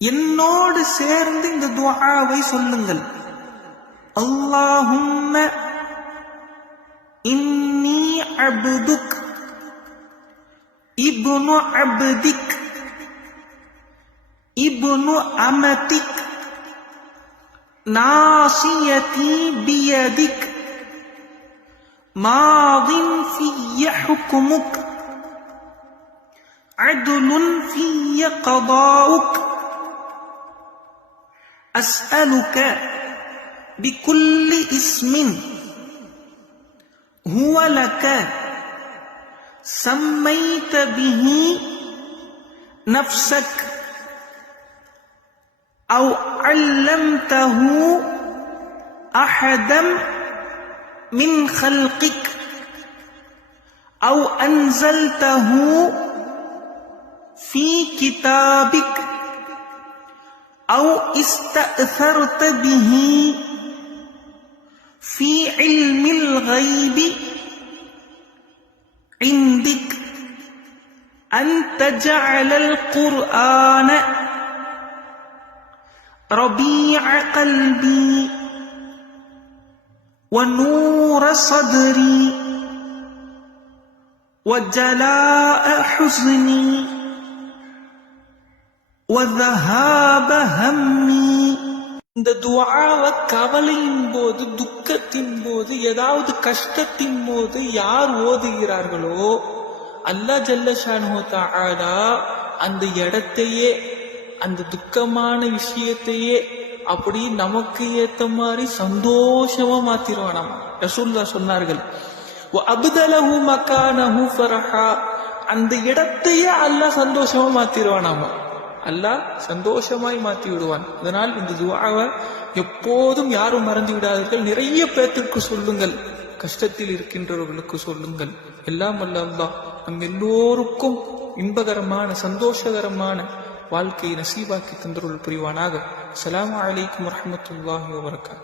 என்னோடு சேர்ந்து இந்த துஆவை சொல்லுங்கள் அல்லாஹும்ம இன்னி அப்துக் இப்னு அப்திக் இப்னு அமதிக் ناصيتي بيدك ماض في حكمك عدل في قضاؤك أسألك بكل اسم هو لك سميت به نفسك أو علمته أحدا من خلقك أو أنزلته في كتابك أو استأثرت به في علم الغيب عندك أن تجعل القرآن ربيع قلبي ونور صدري وجلاء حزني. இந்த துவாவை கவலையின் போது துக்கத்தின் போது ஏதாவது கஷ்டத்தின் போது யார் ஓதுகிறார்களோ அல்லாஹ் ஜல்லஷான் ஆடா அந்த இடத்தையே அந்த துக்கமான விஷயத்தையே அப்படி நமக்கு ஏத்த மாதிரி சந்தோஷமா மாத்திருவான் நம்ம. ரசூல்லா சொன்னார்கள் அபுதலஹு மக்கானஹு ஃபரஹா. அந்த இடத்தையே அல்லாஹ் சந்தோஷமா மாத்திருவான் நாம அல்லாஹ் சந்தோஷமாய் மாற்றி விடுவான் அதனால் இந்த துவாவை எப்போதும் யாரும் மறந்து விடாதீர்கள் நிறைய பேர்த்திற்கு சொல்லுங்கள் கஷ்டத்தில் இருக்கின்றவர்களுக்கு சொல்லுங்கள் எல்லாம் அல்ல அல்லாஹ் நம் எல்லோருக்கும் இன்பகரமான சந்தோஷகரமான வாழ்க்கையை நசீபாக்கி தந்தருள் புரிவானாக அலாம் அலைக்கும் வரமத்துல்லாஹி வபரகாத்துஹு